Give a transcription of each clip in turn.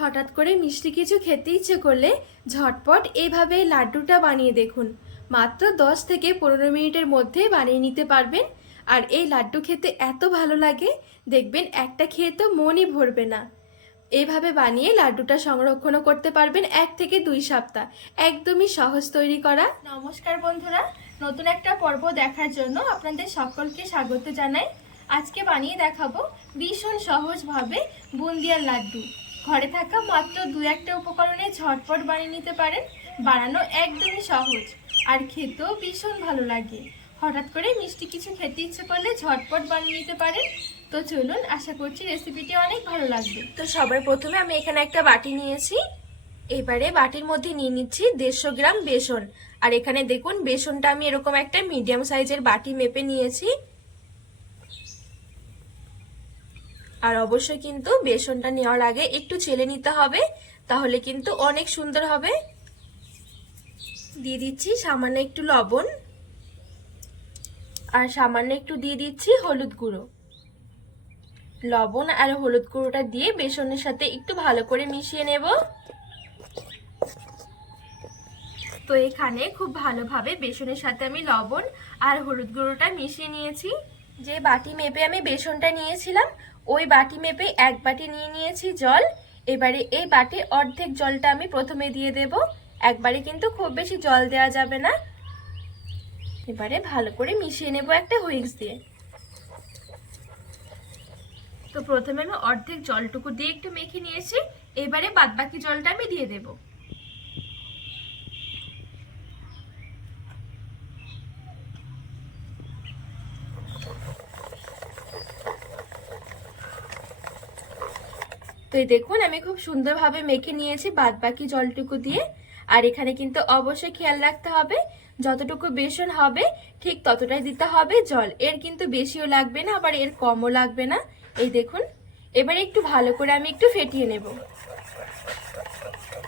হঠাৎ করে মিষ্টি কিছু খেতে ইচ্ছে করলে ঝটপট এইভাবে এই লাড্ডুটা বানিয়ে দেখুন। মাত্র দশ থেকে পনেরো মিনিটের মধ্যে বানিয়ে নিতে পারবেন। আর এই লাড্ডু খেতে এত ভালো লাগে, দেখবেন একটা খেয়ে তো মনই ভরবে না। এইভাবে বানিয়ে লাড্ডুটা সংরক্ষণও করতে পারবেন এক থেকে দুই সপ্তাহ। একদমই সহজ তৈরি করা। নমস্কার বন্ধুরা, নতুন একটা পর্ব দেখার জন্য আপনাদের সকলকে স্বাগত জানাই। আজকে বানিয়ে দেখাবো ভীষণ সহজভাবে বুন্দিয়ার লাড্ডু। ঘরে থাকা মাত্র দু একটা উপকরণে ঝটপট বানিয়ে নিতে পারেন। বানানো একদমই সহজ আর খেতেও ভীষণ ভালো লাগে। হঠাৎ করে মিষ্টি কিছু খেতে ইচ্ছে করলে ঝটপট বানিয়ে নিতে পারেন। তো চলুন, আশা করছি রেসিপিটি অনেক ভালো লাগবে। তো সবার প্রথমে আমি এখানে একটা বাটি নিয়েছি। এবারে বাটির মধ্যে নিয়ে নিচ্ছি দেড়শো গ্রাম বেসন। আর এখানে দেখুন, বেসনটা আমি এরকম একটা মিডিয়াম সাইজের বাটি মেপে নিয়েছি। আর অবশ্যই কিন্তু বেসনটা নেওয়ার আগে একটু চেলে নিতে হবে, তাহলে কিন্তু অনেক সুন্দর হবে। দিয়ে দিচ্ছি সামান্য একটু লবণ আর সামান্য একটু দিয়ে দিচ্ছি হলুদ গুঁড়ো। লবণ আর হলুদ গুঁড়োটা দিয়ে বেসনের সাথে একটু ভালো করে মিশিয়ে নেব। তো এখানে খুব ভালোভাবে বেসনের সাথে আমি লবণ আর হলুদ গুঁড়োটা মিশিয়ে নিয়েছি। যে বাটি মেপে আমি বেসনটা নিয়েছিলাম ওই বাটি মেপে এক বাটি নিয়ে নিয়েছি জল। এবারে এই বাটির অর্ধেক জলটা আমি প্রথমে দিয়ে দেব। একবারে কিন্তু খুব বেশি জল দেওয়া যাবে না। এবারে ভালো করে মিশিয়ে নেব একটা হুইক্স দিয়ে। তো প্রথমে আমি অর্ধেক জলটুকু দিয়ে একটু মেখে নিয়েছি। এবারে বাদবাকি জলটা আমি দিয়ে দেব। তো এই দেখুন, আমি খুব সুন্দরভাবে মেখে নিয়েছি বাদ বাকি জলটুকু দিয়ে। আর এখানে কিন্তু অবশ্যই খেয়াল রাখতে হবে, যতটুকু বেসন হবে, ঠিক ততটাই দিতে হবে জল। এর কিন্তু বেশিও লাগবে না, আবার এর কমও লাগবে না। এই দেখুন, এবারে একটু ভালো করে আমি একটু ফেটিয়ে নেব।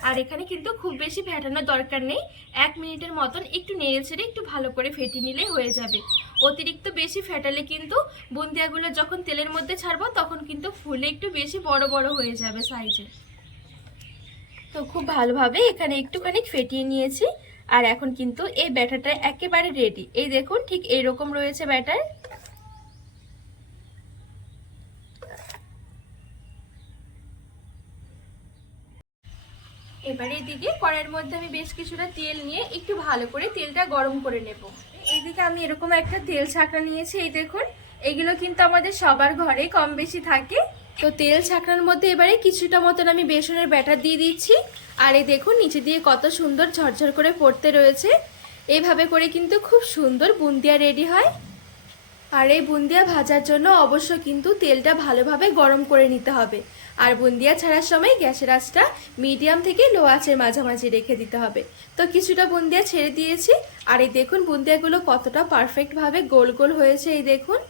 আর এখানে কিন্তু খুব বেশি ফেটানোর দরকার নেই। এক মিনিটের মতন একটু নেড়ে ছেড়ে একটু ভালো করে ফেটিয়ে নিলেই হয়ে যাবে। অতিরিক্ত বেশি ফেটালে কিন্তু বুন্দিয়াগুলো যখন তেলের মধ্যে ছাড়বো, তখন কিন্তু ফুলে একটু বেশি বড় বড় হয়ে যাবে সাইজে। তো খুব ভালোভাবে এখানে একটুখানি ফেটিয়ে নিয়েছি। আর এখন কিন্তু এই ব্যাটারটা একেবারে রেডি এই দেখুন, ঠিক এইরকম রয়েছে ব্যাটার। এবারে এদিকে কড়াইয়ের মধ্যে আমি বেশ কিছুটা তেল নিয়ে একটু ভালো করে তেলটা গরম করে নেব। এইদিকে আমি এরকম একটা তেল ছাঁকড়া নিয়েছি, এই দেখুন। এগুলো কিন্তু আমাদের সবার ঘরে কম বেশি থাকে। তো তেল ছাঁকড়ার মধ্যে এবারে কিছুটা মতন আমি বেসনের ব্যাটার দিয়ে দিচ্ছি। আর এই দেখুন, নিচে দিয়ে কত সুন্দর ঝরঝর করে পড়তে রয়েছে। এইভাবে করে কিন্তু খুব সুন্দর বুন্দিয়া রেডি হয়। আর এই বুন্দিয়া ভাজার জন্য অবশ্য কিন্তু তেলটা ভালোভাবে গরম করে নিতে হবে। আর বুন্দিয়া ছাড়ার সময় গ্যাসের আঁচটা মিডিয়াম থেকে লো আঁচের মাঝামাঝি রেখে দিতে হবে। তো কিছুটা বুন্দিয়া ছেড়ে দিয়েছি। আর এই দেখুন বুন্দিয়াগুলো কতটা পারফেক্টভাবে গোল গোল হয়েছে, এই দেখুন।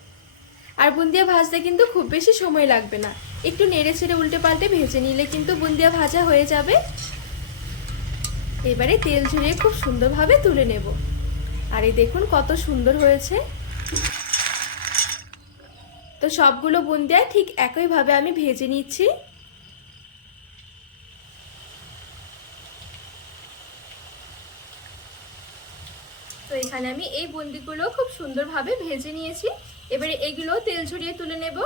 আর বুন্দিয়া ভাজতে কিন্তু খুব বেশি সময় লাগবে না। একটু নেড়ে ছেড়ে উল্টে পাল্টে ভেজে নিলে কিন্তু বুন্দিয়া ভাজা হয়ে যাবে। এবারে তেল ঝরিয়ে খুব সুন্দরভাবে তুলে নেব। আর এই দেখুন কত সুন্দর হয়েছে। তো সবগুলো বুন্দিয়া ঠিক একইভাবে আমি ভেজে নিচ্ছি। তো এখানে আমি এই বুন্দিগুলো খুব সুন্দরভাবে ভেজে নিয়েছি। এবারে এগুলো তেল ঝরিয়ে তুলে নেব।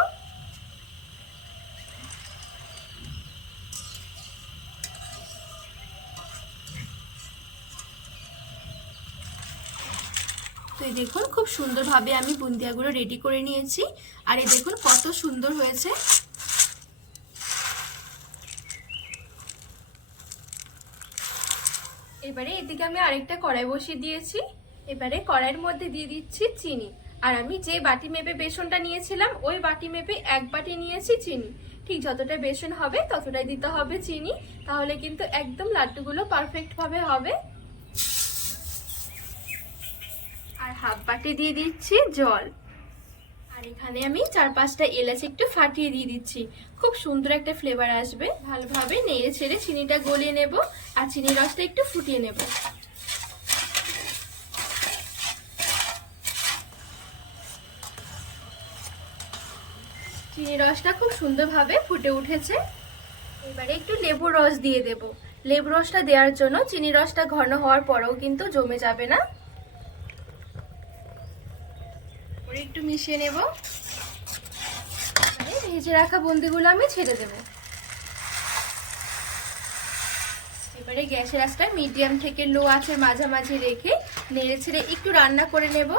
এই দেখুন, খুব সুন্দরভাবে আমি বুন্দিয়াগুলো রেডি করে নিয়েছি। আর এই দেখুন, কত সুন্দর হয়েছে। এবারে এদিকে আমি আরেকটা কড়াই বসিয়ে দিয়েছি। এবারে কড়াইয়ের মধ্যে দিয়ে দিচ্ছি চিনি। আর আমি যে বাটি মেপে বেসনটা নিয়েছিলাম, ওই বাটি মেপে এক বাটি নিয়েছি চিনি। ঠিক যতটা বেসন হবে, ততটাই দিতে হবে চিনি। তাহলে কিন্তু একদম লাড্ডুগুলো পারফেক্টভাবে হবে আর হাফ বাটি দিয়ে দিচ্ছি জল। আর এখানে আমি চার পাঁচটা এলাচ একটু ফাটিয়ে দিয়ে দিচ্ছি। খুব সুন্দর একটা ফ্লেভার আসবে। ভালোভাবে নেড়ে ছেড়ে চিনিটা গলিয়ে নেব আর চিনির রসটা একটু ফুটিয়ে নেব। চিনি রসটা খুব সুন্দরভাবে ফুটে উঠেছে। এবারে একটু লেবুর রস দিয়ে দেব। লেবু রসটা দেওয়ার জন্য চিনি রসটা ঘন হওয়ার পরেও কিন্তু জমে যাবে না। একটু মিশিয়ে নেব। ভেজে রাখা বন্দিগুলো আমি ছেড়ে দেব। এবারে গ্যাসের আঁচটা মিডিয়াম থেকে লো আছে মাঝামাঝি রেখে নেড়ে ছেড়ে একটু রান্না করে নেব।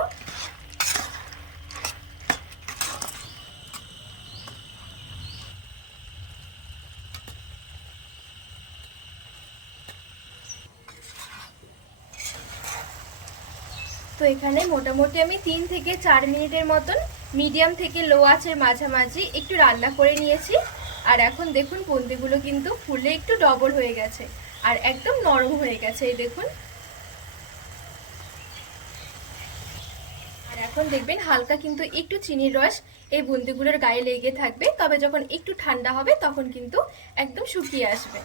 এখানে মোটামুটি আমি তিন থেকে চার মিনিটের মতন মিডিয়াম থেকে লো আঁচের মাঝামাঝি একটু রান্না করে নিয়েছি। আর এখন দেখুন বন্দিগুলো কিন্তু ফুলে একটু ডবল হয়ে গেছে আর একদম নরম হয়ে গেছে, এই দেখুন। আর এখন দেখবেন হালকা কিন্তু একটু চিনির রস এই বুন্দিগুলোর গায়ে লেগে থাকবে, তবে যখন একটু ঠান্ডা হবে তখন কিন্তু একদম শুকিয়ে আসবে।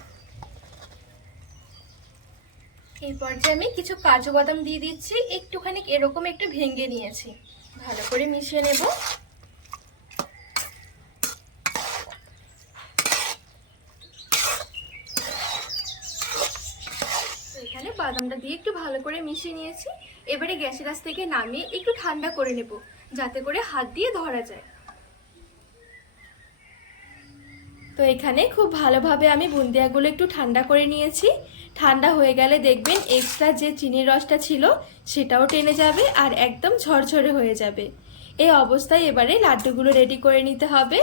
এই পর্যায়ে আমি কিছু কাজু বাদাম দিয়ে দিচ্ছি। একটুখানি এরকম একটু ভেঙে নিয়েছি। ভালো করে মিশিয়ে নেব। এখানে বাদামটা দিয়ে একটু ভালো করে মিশিয়ে নিয়েছি। এবারে গ্যাসের আঁচ থেকে নামিয়ে একটু ঠান্ডা করে নেব, যাতে করে হাত দিয়ে ধরা যায়। তো এখানে খুব ভালোভাবে আমি বুন্দিয়াগুলো একটু ঠান্ডা করে নিয়েছি। ঠান্ডা হয়ে গেলে দেখবেন এক্সট্রা যে চিনির রসটা ছিল সেটাও টেনে যাবে আর একদম ঝরঝরে হয়ে যাবে। এই অবস্থায় এবারে লাড্ডুগুলো রেডি করে নিতে হবে।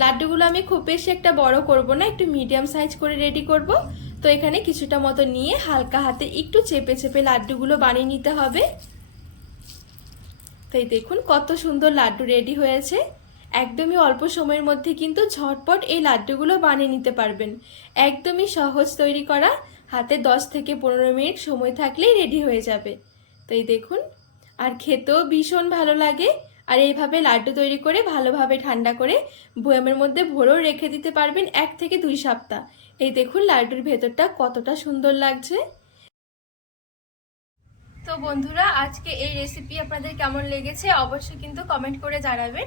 লাড্ডুগুলো আমি খুব বেশি একটা বড় করব না, একটু মিডিয়াম সাইজ করে রেডি করব। তো এখানে কিছুটা মতো নিয়ে হালকা হাতে একটু চেপে চেপে লাড্ডুগুলো বানিয়ে নিতে হবে। তো এই দেখুন কত সুন্দর লাড্ডু রেডি হয়েছে। একদমই অল্প সময়ের মধ্যে কিন্তু ঝটপট এই লাড্ডুগুলো বানিয়ে নিতে পারবেন। একদমই সহজ তৈরি করা, হাতে 10 থেকে পনেরো মিনিট সময় থাকলেই রেডি হয়ে যাবে। তো এই দেখুন, আর খেতেও ভীষণ ভালো লাগে। আর এইভাবে লাড্ডু তৈরি করে ভালোভাবে ঠান্ডা করে বয়ামের মধ্যে ভরেও রেখে দিতে পারবেন এক থেকে দুই সপ্তাহ। এই দেখুন লাড্ডুর ভেতরটা কতটা সুন্দর লাগছে। তো বন্ধুরা, আজকে এই রেসিপি আপনাদের কেমন লেগেছে অবশ্যই কিন্তু কমেন্ট করে জানাবেন।